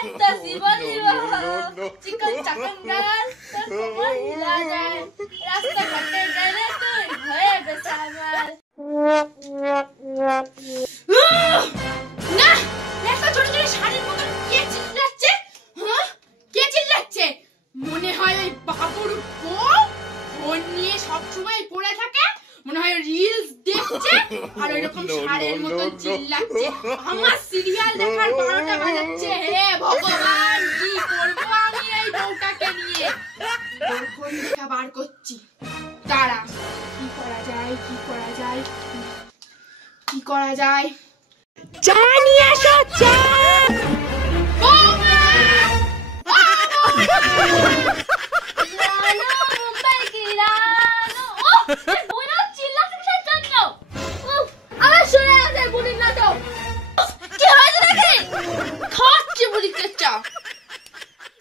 Tasi boliwa, chicken chakangal, terkomar hila jay, rasta katte gale tui hoye besamar. না একটা ছোট ছোট শাড়ির মতো কে চিল্লাচ্ছে? হ্যাঁ কে চিল্লাচ্ছে? মনে হয় ওই বাবুর বউ ফোন নিয়ে সব সময় পড়ে থাকে, মনে হয় রিলস দেখছে আর ওইরকম শাড়ির মতো চিল্লাচ্ছে। আমার সিরিয়াল দেখার 12টা বাজাচ্ছে। হে ভগবান, কি করবো আমি এই বউটাকে নিয়ে? কোন দেখা বার করছি, দাঁড়া। কি করা যায়, কি করা যায়, কি করা যায়? চা নিয়ে আসো, চা।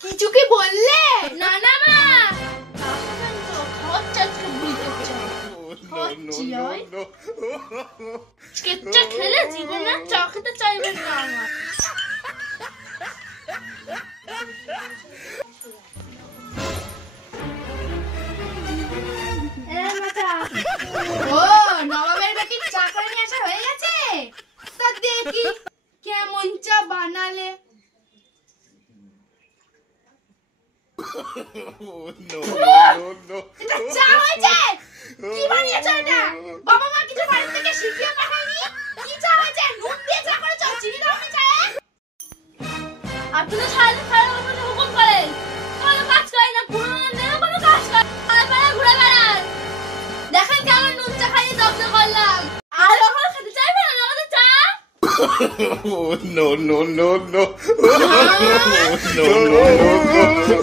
কিছু কি বললে? না না মা, কেচ্চা খেলে জীবনে চা খেতে চাইবেন না আমার। ও নবাবের বেটির চা করে নিয়ে আসা হয়ে গেছে? তা দেখি কেমন চা বানালে। চা হয়েছে? কি বানিয়েছো এটা? বাবা মা কিছু বাড়ি থেকে শিখিয়ে পাঠায়নি? কি চা হয়েছে? নুন দিয়ে চা করেছো, চিনি দাওনি চায়ে? আপনি তো সারাদিন খারাপ উপরে হুকুম করেন, কোনো কাজ করেন না, পুরো দিনে কোনো কাজ করেন, পাড়ায় ঘুরে বেড়ান। দেখেন কেমন নুন চা খাইয়ে জব্দ করলাম। আর ওখানে খেতে চাইবেন না আমাদের চা? No, no, no, no. No, no, no, no.